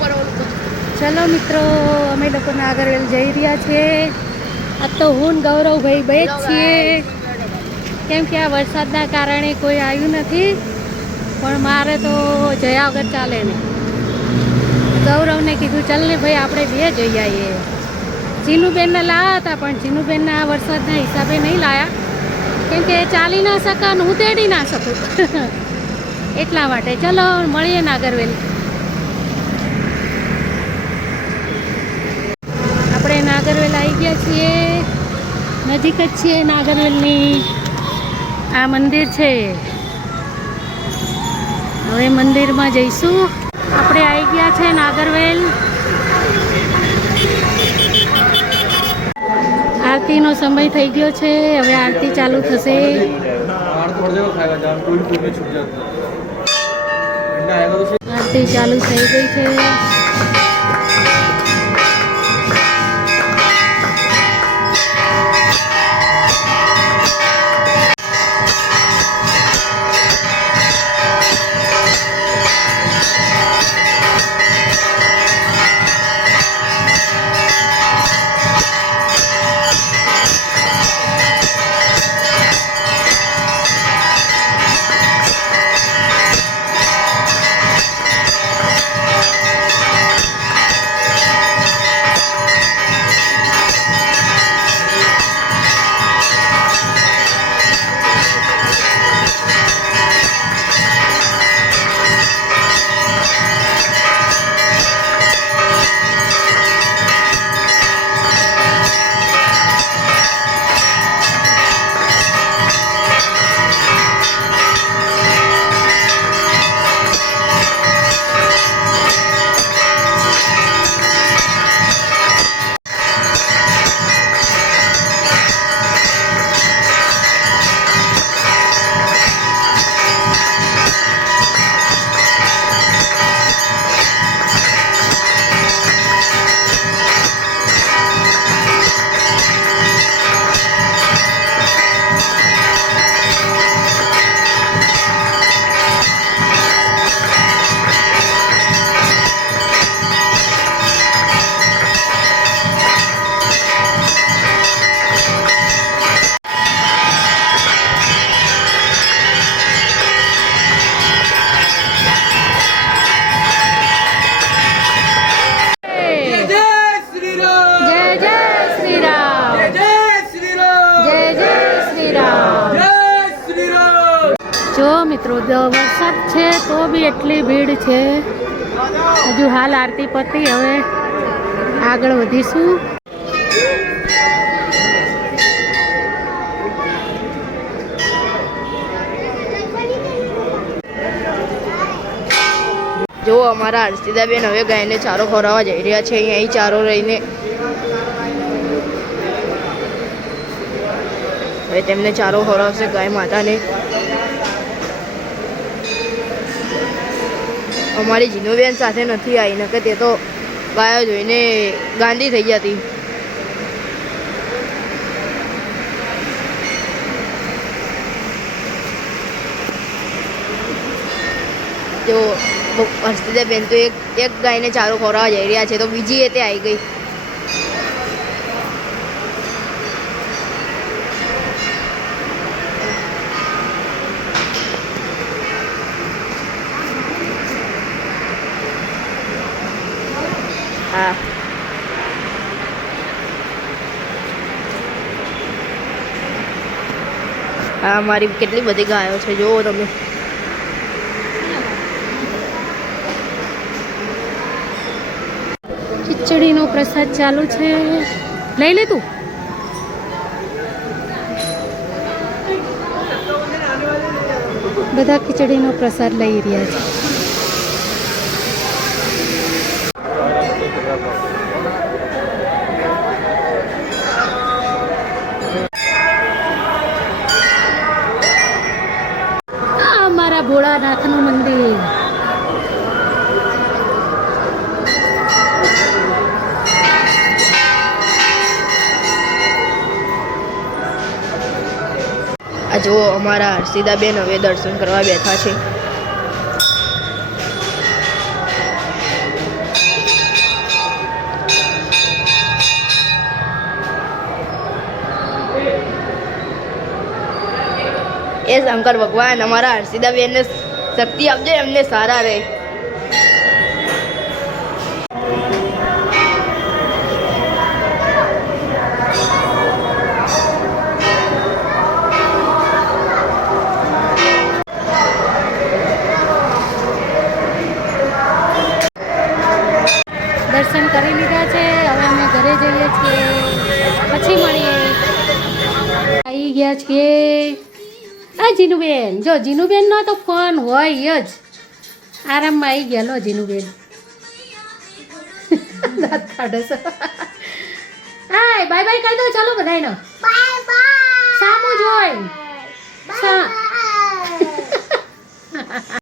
चलो मित्रों अमे लोग नागरवेल जई रह्या छे। आ तो हूँ गौरव भाई બે જ છીએ કેમ કે આ વરસાદના કારણે કોઈ આવ્યું નથી પણ મારે તો જયા વગર ચાલે નહીં। ગૌરવને કીધું ચાલ ને ભાઈ આપણે બે જઈ આવીએ। જીનુબેનને લાવ્યા હતા પણ જીનુબેનને આ વરસાદના હિસાબે નહીં લાયા કેમ કે ચાલી ના શકે અને હું તેડી ના શકું એટલા માટે। ચલો મળીએ નાગરવેલ। આપણે નાગરવેલ આવી ગયા છીએ, નજીક જ છીએ નાગરવેલની। આ મંદિર છે, હવે મંદિરમાં જઈશું। આપણે આવી ગયા છે નાગરવેલ। આરતીનો સમય થઈ ગયો છે, હવે આરતી ચાલુ થશે। आरती चालू થઈ ગઈ છે। जो मित्रों वरसाद है तो भी एटली भीड़ है। हजू हाल आरती पती हवे आगळ वधीशुं। जो अमारा हर्षिदाबेन हवे गायने चारो खवरावा जई रह्या छे। अहीं चारो रहीने हवे तेमने चारो खवरावशे गाय माताने। અમારી જીનુબેન સાથે નથી આવી, નકે તે તો ગાયો જોઈને ગાંડી થઈ જતી। તો હર્ષિદાબેન તો એક ગાયને ચારો ખવડાવવા જઈ રહ્યા છે તો બીજી એ તે આવી ગઈ। हाँ हाँ मारी केटली बधी गायो छे जो तमे। खिचड़ीनो प्रसाद चालू छे, लई ले तू। बधा खिचड़ीनो प्रसाद लई रह्या छे। आ भोळानाथनुं मंदिर। आ जो अमारा हर्षिदाबेन हवे दर्शन करवा बैठा छे। એ શંકર ભગવાન અમારા હર્ષિદાબેનને શક્તિ આપજો, એમને સારા રહે. દર્શન કરી લીધા છે, હવે અમે ઘરે જઈએ છીએ, પછી મળીએ. આવી ગયા છીએ. આ જીનુબેન, જો જીનુબેનનો તો ફોન હોય જ, આરામમાં આવી ગયા. લો જીનુબેન દાંત કાઢે છે. હાય બાય બાય કહી દો, ચાલો બધાયનો બાય બાય. સામું જોઈ.